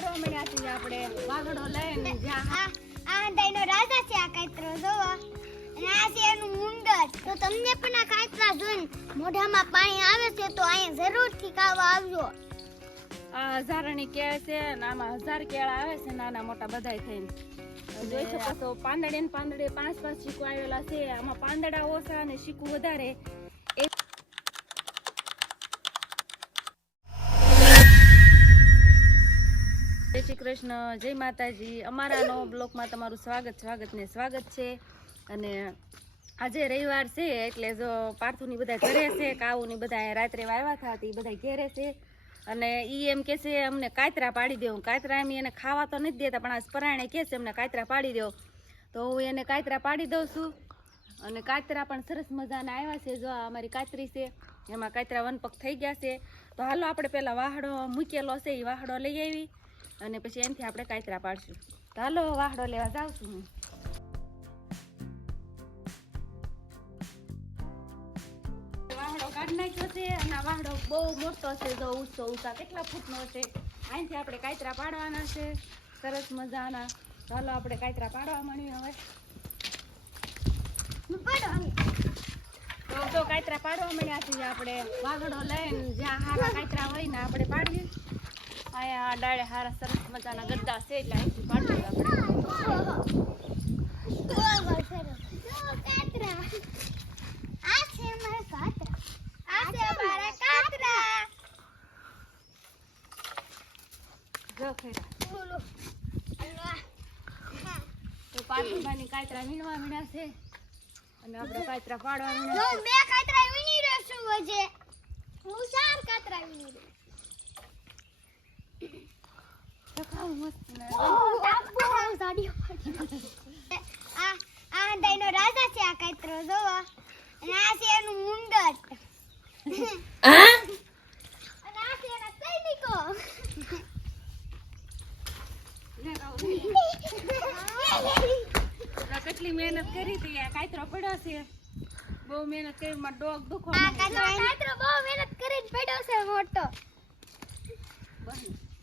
પાડવા મળ્યા છીએ આપણે વાઘડો લઈને જ્યાં આ દઈનો રાજા છે. આ કાતરો જોવો અને આ છે એનું મુંડળ. તો તમને પણ આ કાતરા જોઈને મોઢામાં પાણી આવે છે તો અહીંયા જરૂરથી ખાવા આવજો. આ હજારની કેળ છે અને આમાં 1000 કેળા આવે છે, નાના મોટા બધાય થઈને. જોઈ શકો છો પાંદડે ને પાંદડે 5-5 શીકુ આવેલા છે. આમાં પાંદડા ઓછા અને શીકુ વધારે. જય શ્રી કૃષ્ણ, જય માતાજી. અમારા નવો બ્લોગમાં તમારું સ્વાગત છે. અને આજે રવિવાર છે એટલે જો પાર્થુની બધા ઘરે છે, કાઉની બધા રાત્રે આવ્યા હતા તે બધા ઘેરે છે. અને ઈ એમ કે છે અમને કાતરા પાડી દેવું. કાતરા એમ એને ખાવા તો નથી દેતા, પણ આ પરાણે કે છે અમને કાતરા પાડી દેવો. તો હું એને કાતરા પાડી દઉં છું. અને કાતરા પણ સરસ મજાના આવ્યા છે. જો આ અમારી કાતરી છે, એમાં કાતરા વનપક થઈ ગયા છે. તો હાલો આપણે પેલા વાહડો મૂકેલો છે એ વાહડો લઈ આવી અને પછી એનાથી આપણે કાતરા પાડશું. તો હાલો વાહડો લેવા જાઉં છું હું. વાહડો કાઢી નાખ્યો છે અને આ વાહડો બહુ મોટો છે. જો ઊંચા કેટલા ફૂટનો છે. અહીંથી આપણે કાતરા પાડવાના છે સરસ મજાના. તો હાલો આપણે કાતરા પાડવા માંડીએ હવે. તો કાતરા પાડવા માંડ્યા છીએ આપણે. વાગડો લઈને જ્યાં હારા કાતરા હોય ને આપણે પાડીએ. અહીંયા ડાળે હારા સરસ મજાના ગદ્દા છે એટલે અહીંથી પાડીએ આપણે. જો ખેડા તો પાર્થભાઈની કાતરા વીણવા મીણ્યા છે અને આપણે કાતરા પાડવા મીણ્યા. બે કાતરા વીણી રહ્યો છું વજે. હું 4 કાતરા વીણી રહ્યો. સખાવ મસ્ત ને આ દઈનો રાજા છે. આ કાતરો જોવો અને આ છે એનું મુંડળ. અને આ છે એના સૈનિકો. કેટલી મહેનત કરી હતી. આ કાતરો પડ્યો છે, બહુ મહેનત કરી. મારો ડોગ દુખો. આ કાતરો બહુ મહેનત કરીને પડ્યો છે મોટો.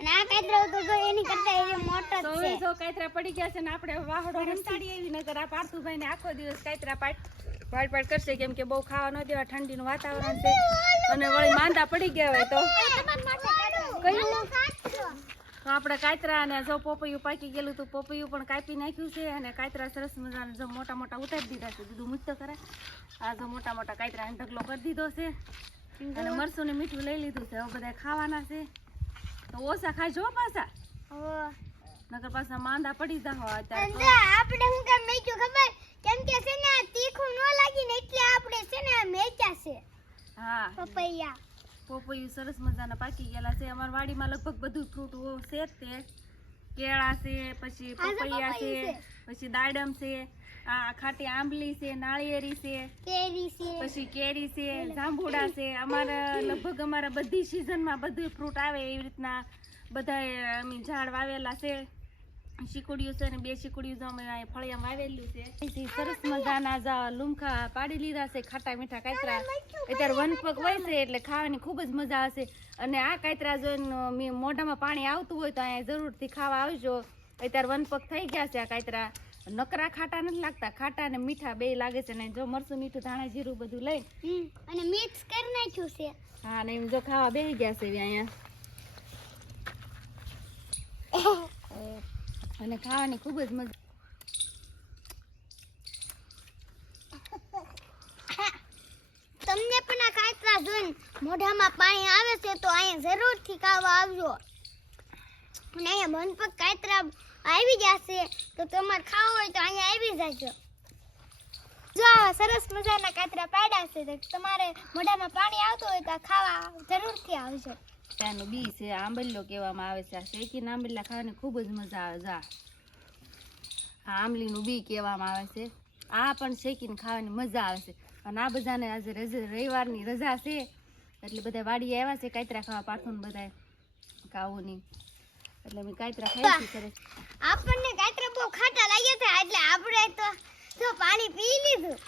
અને આ કાતરો તો જો એની કરતા એ મોટો તો છે. જો કાતરા પડી ગયા છે ને આપણે વાહડો રમતાડી એવી નગર આ પાર્થુભાઈ ને આખો દિવસ કાતરા પાડ કરશે, કેમ કે બહુ ખાવા ન દેવા. ઠંડીનું વાતાવરણ છે અને વળી માંદા પડી ગયા હોય તો તો આપણે કાતરા અને જો પોપૈયું પાકી ગયેલું તો પોપૈયું પણ કાપી નાખ્યું છે. અને કાતરા સરસ મજાના જો મોટા મોટા ઉતારી દીધા છે. દીધું મુક્ત કરે. આ જો મોટા મોટા કાતરા ઢગલો કરી દીધો છે અને મરચું ને મીઠું લઈ લીધું છે. હવે બધા ખાવાના છે તો ઓછા ખાજો પાછા, નકર પાછા માંદા પડી જાવ. અત્યારે આપણે હું કેમ મેચ્યું ખબર? કેમ કે છે ને તીખું ન લાગી ને એટલે આપણે છે ને મેચ્યા છે. હા, પપૈયા પોપૈયું સરસ મજાના પાકી ગયેલા છે. અમારી વાડીમાં લગભગ બધું ફ્રૂટ છે જ તે. કેળા છે, પછી પપૈયા છે, પછી દાડમ છે, આ ખાટી આંબલી છે, નાળિયેરી છે, કેરી છે, પછી કેરી છે, જાંબુડા છે. અમારા લગભગ અમારા બધી સિઝનમાં બધું ફ્રૂટ આવે એવી રીતના બધા અમે ઝાડ વાવેલા છે. શીકુડિયું છે ને 2 શીકુડિયું જો અમે ફળિયામાં વાવેલું છે. સરસ મજાના લુમખા પાડી લીધા છે. ખાટા મીઠા કાતરા અત્યારે વનપક હોય છે એટલે ખાવાની ખૂબ જ મજા આવશે. અને આ કાતરા જોઈને મોઢામાં પાણી આવતું હોય તો અહીંયા જરૂરથી ખાવા આવજો. અત્યારે વનપક થઈ ગયા છે. આ કાતરા નકરા ખાટા નથી લાગતા, ખાટા અને મીઠા બે લાગે છે. ને જો મરચું મીઠું ધાણા જીરું બધું લઈ અને મિક્સ કરી નાખ્યું છે. હા, ને જો ખાવા બેસી ગયા છે અહીંયા. અને ખાવાની ખૂબ જ મજા. તમને પણ આ કાતરા જોઈને મોઢામાં પાણી આવે છે તો અહીંયા જરૂરથી ખાવા આવજો. અને અહીંયા મનપક કાતરા આવી જશે તો તમારે ખાવું હોય તો અહીંયા આવી જાજો. જો આવા સરસ મજાના કાતરા પાડ્યા છે તો તમારે મોઢામાં પાણી આવતું હોય તો ખાવા જરૂરથી આવજો. ત્યાંનું બી છે, આંબલીઓ કહેવામાં આવે છે. આ શેકીને આંબલીલા ખાવાની ખૂબ જ મજા આવે છે. આ આંબલીનું બી કહેવામાં આવે છે. આ પણ શેકીને ખાવાની મજા આવે છે. અને આ બધાને આજે રવિવારની રજા છે એટલે બધા વાડીએ આવ્યા છે કાતરા ખાવા. પાછું બધા કાવુની એટલે અમે કાતરા ખાઈ છે. આપણને કાતરા બહુ ખાટા લાગ્યા હતા એટલે આપણે તો પાણી પી લીધું.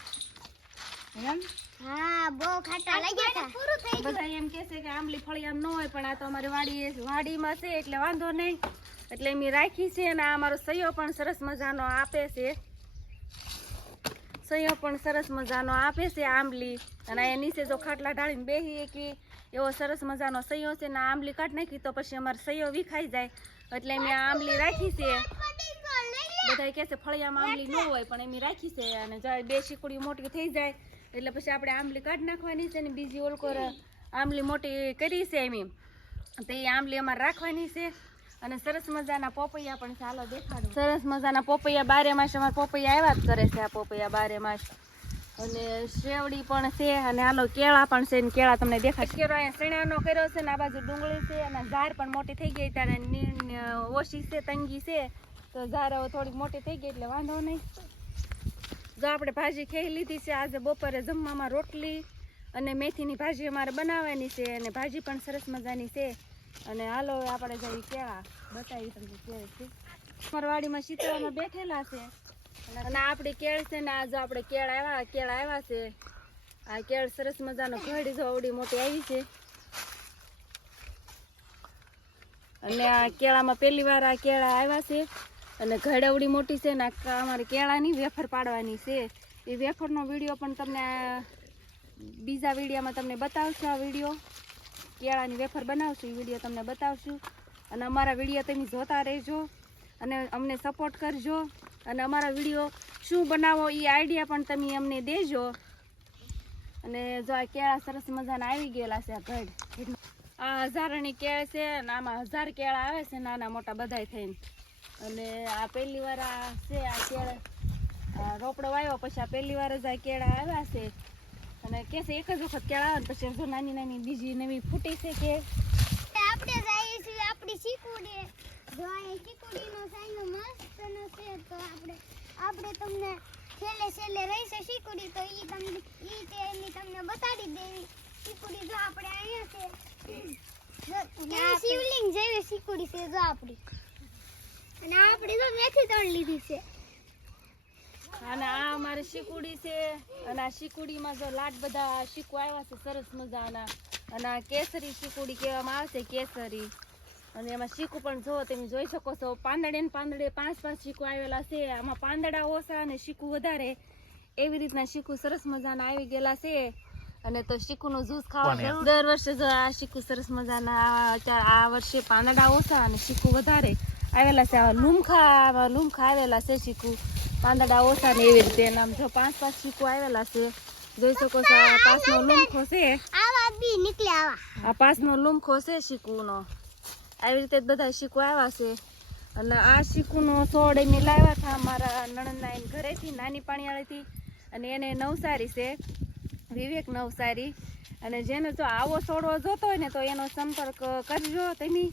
એમ? હા, બહુ ખાટા લાગ્યા હતા. પૂરું થઈ ગયું. બધા એમ કહે છે કે આંબલી ફળિયામ ન હોય, પણ આ તો અમારી વાડીમાં છે એટલે વાંધો નહીં. એટલે મેં રાખી છે. અને આ મારો સૈયો પણ સરસ મજાનો આપે છે, સૈયો પણ સરસ મજાનો આપે છે આંબલી. અને અહીંયા નીચે જો ખાટલા ઢાળીને બેસીએ કે એવો સરસ મજાનો સૈયો છે ને આંબલી કાઢી નાખી તો પછી અમારે સૈયો વિખાઈ જાય, એટલે મેં આ આંબલી રાખી છે. બધા કહે છે ફળિયામાં આંબલી ન હોય, પણ એમ રાખી છે. અને જ્યારે 2 શીકુડી મોટી થઈ જાય એટલે પછી આપણે આંબલી કાઢી નાખવાની છે ને બીજી ઓલકોર આંબલી મોટી કરી છે એમ, તો એ આંબલી અમારે રાખવાની છે. અને સરસ મજાના પોપૈયા પણ ચાલો દેખાડો. સરસ મજાના પોપૈયા 12 માસ અમારે પોપૈયા આવ્યા જ કરે છે. આ પોપૈયા 12 માસ. અને શેવડી પણ છે. અને હાલો કેળા પણ છે ને કેળા તમને દેખાય. કેળો અહીંયા સણાનો કર્યો છે ને આ બાજુ ડુંગળી છે. અને ઝાડ પણ મોટી થઈ ગઈ, ત્યારે ઓછી છે, તંગી છે, તો ઝાડ હવે થોડીક મોટી થઈ ગઈ એટલે વાંધો નહીં. જો આપણે ભાજી ખાઈ લીધી છે. આજે બપોરે જમવામાં રોટલી અને મેથીની ભાજી અમારે બનાવવાની છે. અને ભાજી પણ સરસ મજાની છે. અને હાલો આપણે જઈ કેળા બતાવી તમને કેળ છે. અમારા વાડીમાં શીતળામાં બેઠેલા છે. અને આપણી કેળ છે ને આજે આપણે કેળ આવ્યા છે. આ કેળ સરસ મજાનો ઘડી જો આવડી મોટી આવી છે. અને આ કેળામાં પહેલી વાર આ કેળા આવ્યા છે. અને ઘડવડી મોટી છે ને અમારે કેળાની વેફર પાડવાની છે. એ વેફરનો વિડીયો પણ તમને બીજા વિડીયોમાં તમને બતાવશું. આ વિડીયો કેળાની વેફર બનાવશું, એ વિડીયો તમને બતાવશું. અને અમારા વિડીયો તમે જોતા રહેજો અને અમને સપોર્ટ કરજો. અને અમારા વિડીયો શું બનાવો એ આઈડિયા પણ તમે અમને દેજો. અને જો આ કેળા સરસ મજાના આવી ગયેલા છે. આ ઘડ આ હજારની કેળ છે અને આમાં 1000 કેળા આવે છે, નાના મોટા બધાય થઈને. અને આ પહેલી વાર આ છે આ કેળ રોપડો વાવ્યો પછી આ પહેલી વાર જ આ કેળા આવ્યા છે. અને કે છે એક જ વખત કેળા આવે પછી જો નાની નાની બીજી નવી ફૂટી છે કે આપણે જઈએ છીએ આપણી શીકુડી. જો અહીં શીકુડીનો સાઈનો મસ્તનો છે, તો આપણે તમને છેલ્લે રહી છે શીકુડી, તો એની તમને બતાડી દેવી. શીકુડી જો આપણે અહીંયા છે, શિવલિંગ જેવી શીકુડી છે જો આપણી. અને આપણે તો મેથી તળ લીધી છે. અને આ અમારી શીકુડી છે. અને આ શીકુડીમાં જો લાટ બધા શીકુ આવ્યા છે સરસ મજાના. અને આ કેસરી શીકુડી કહેવામાં આવે છે, કેસરી. અને એમાં શીકુ પણ જો તમે જોઈ શકો છો, પાંદડે ને પાંદડે 5 શીકુ આવેલા છે. આમાં પાંદડા ઓછા અને શીકુ વધારે, એવી રીતના શીકુ સરસ મજાના આવી ગયેલા છે. અને તો શીકુનું જ્યુસ ખાવાનું દર વર્ષે જો આ શીકુ સરસ મજાના, આ વર્ષે પાંદડા ઓછા અને શીકુ વધારે આવેલા છે. લૂમખા આવેલા છે શીકુ, પાંદડા ઓછા ને એવી રીતે. આમ જો 5 શીકુ આવેલા છે, જોઈ શકો છો. આ 5નો લૂમખો છે, આ 5નો લૂમખો છે શીકુનો. આવી રીતે બધા શીકુ આવ્યા છે. અને આ શીકુનો છોડ એમ લાવ્યા હતા અમારા નણંદના ઘરેથી, નાની પાણીયાળીથી. અને એને નવસારી છે, વિવેક નવસારી. અને જેને જો આવો છોડવો જોતો હોય ને તો એનો સંપર્ક કરજો તમે.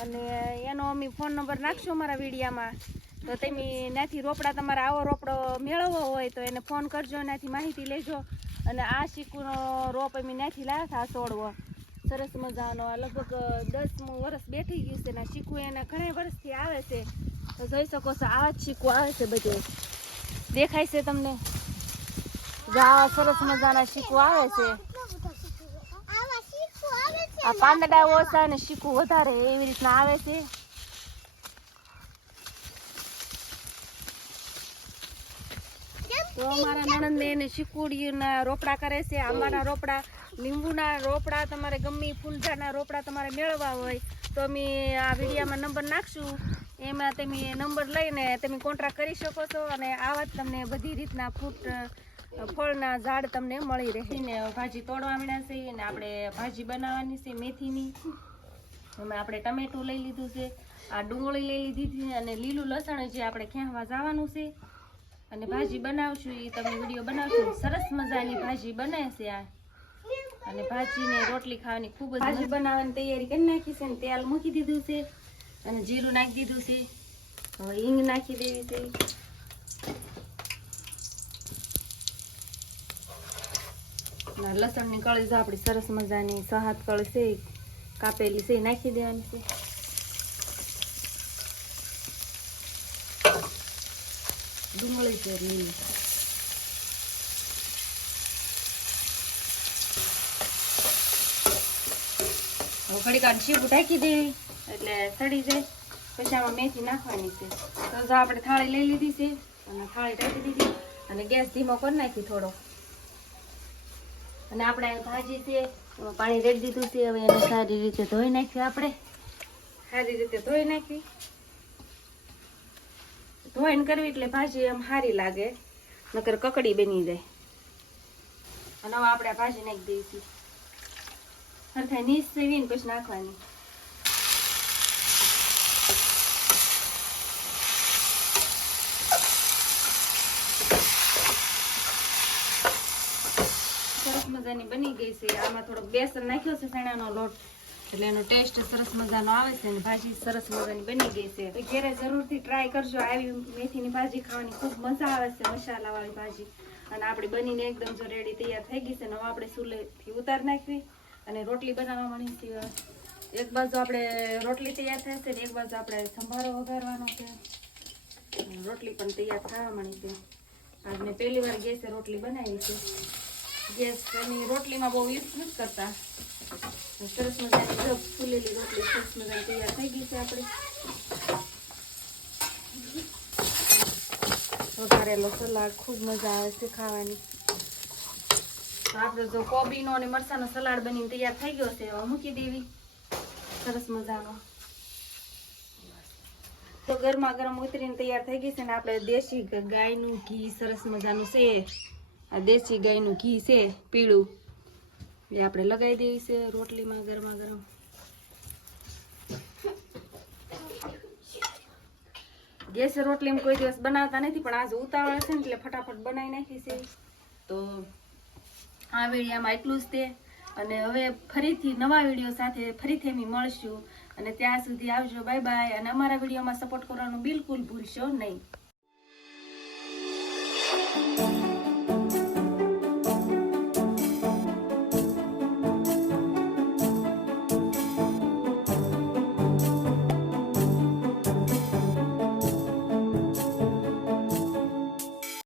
અને એનો અમે ફોન નંબર નાખશું અમારા વિડીયામાં, તો તમે ત્યાંથી રોપડા તમારે આવો રોપડો મેળવવો હોય તો એને ફોન કરજો, ત્યાંથી માહિતી લેજો. અને આ શીકુનો રોપ અમે ત્યાંથી લાવ્યા હતા, છોડવો સરસ મજાનો. લગભગ 10મું વર્ષ બેઠી ગયું છે ને શીકુ એના ઘણા વર્ષથી આવે છે. તો જોઈ શકો છો આ જ શીકુ આવે છે, બધે દેખાય છે તમને. આવા સરસ મજાના શીકુ આવે છે. આ પાંદડા ઓછા અને શીકુ વધારે એવી રીતના આવે છે. તો અમારા નણંદ એને શીકુડીના રોપડા કરે છે, આંબાના રોપડા, લીંબુના રોપડા, તમારે ગમે ફૂલઝાડના રોપડા તમારે મેળવવા હોય તો અમે આ વિડીયામાં નંબર નાખશું. એમાં તમે નંબર લઈને તમે કોન્ટ્રાક્ટ કરી શકો છો. અને આવા જ તમને બધી રીતના ફળના ઝાડ તમને મળી રહે. ને ભાજી તોડવા મળ્યા છે અને આપણે ભાજી બનાવવાની છે મેથીની. એમાં આપણે ટમેટું લઈ લીધું છે, આ ડુંગળી લઈ લીધી છે અને લીલું લસણ જે આપણે ખેંચવા જવાનું છે. અને ભાજી બનાવશું એ તમે વિડીયો બનાવશું. સરસ મજાની ભાજી બને છે આ. અને ભાજીને રોટલી ખાવાની ખૂબ જ. ભાજી બનાવવાની તૈયારી કરી નાખી છે ને તેલ મૂકી દીધું છે અને જીરું નાખી દીધું છે. હવે હિંગ નાખી દેવી છે. લસણની કળી જો આપણી સરસ મજાની 6-7 કળી છે કાપેલી છે, નાખી દેવાની છે. ડુંગળી છે લીલી. હવે ઘડીક શીપું ઢાંકી દેવી એટલે સડી જાય. પછી આમાં મેથી નાખવાની છે. તો જો આપણે થાળી લઈ લીધી છે અને થાળી ઢાંકી દીધી અને ગેસ ધીમો કરી નાખી થોડો. અને આપણે આ ભાજી છે એમાં પાણી રેડી દીધું છે. હવે એને સારી રીતે ધોઈ નાખ્યું. આપણે સારી રીતે ધોઈ નાખી. ધોઈને કરવી એટલે ભાજી આમ સારી લાગે, નકર કકડી બની જાય. અને હવે આપણે આ ભાજી નાખી દઈશું. હરખાઈ નીચ સેવીને પછી નાખવાની. સરસ મજાની બની ગઈ છે. આમાં થોડોક બેસન નાખ્યો છે, ચણાનો લોટ, એટલે એનો ટેસ્ટ સરસ મજાનો આવે છે અને ભાજી સરસ મજાની બની ગઈ છે. તો ઘરે જરૂરથી ટ્રાય કરજો. આવી મેથીની ભાજી ખાવાની ખૂબ મજા આવે છે, મસાલાવાળી ભાજી. અને આપણી બનીને એકદમ જો રેડી તૈયાર થઈ ગઈ છે. હવે આપણે ચૂલેથી ઉતાર નાખવી અને રોટલી બનાવવા માંડી છીએ. એક બાજુ આપણે રોટલી તૈયાર થાય છે ને એક બાજુ આપણે સંભારો વઘારવાનો છે. રોટલી પણ તૈયાર થવા માંડી છે. આજ મેં પહેલી વાર ગેસે રોટલી બનાવી છે. ગેસ એની રોટલીમાં બહુ યુઝ નથી કરતા. સરસ મજાની જો ફૂલેલી રોટલી સરસ મજાની તૈયાર થઈ ગઈ છે આપણી. વઘારેલો સલાડ ખૂબ મજા આવે છે ખાવાની. તો આપણે જો કોબીનો અને મરચાંનો સલાડ બનીને તૈયાર થઈ ગયો છે. હવે મૂકી દેવી સરસ મજાનો. તો ગરમા ગરમ ઉતરીને તૈયાર થઈ ગઈ છે ને આપણે દેશી ગાયનું ઘી સરસ મજાનું છે. આ દેશી ગાયનું ઘી છે પીળું, એ આપણે લગાવી દેવી છે રોટલીમાં ગરમા ગરમ. ગેસે રોટલીમાં કોઈ દિવસ બનાવતા નથી, પણ આજે ઉતાવળ છે ને એટલે ફટાફટ બનાવી નાખી છે. તો આ વિડીયોમાં એટલું જ તે. અને હવે ફરીથી નવા વિડીયો સાથે ફરીથી અમે મળશું. અને ત્યાં સુધી આવજો. Bye bye. અને અમારા વિડીયોમાં સપોર્ટ કરવાનું બિલકુલ ભૂલશો નહીં.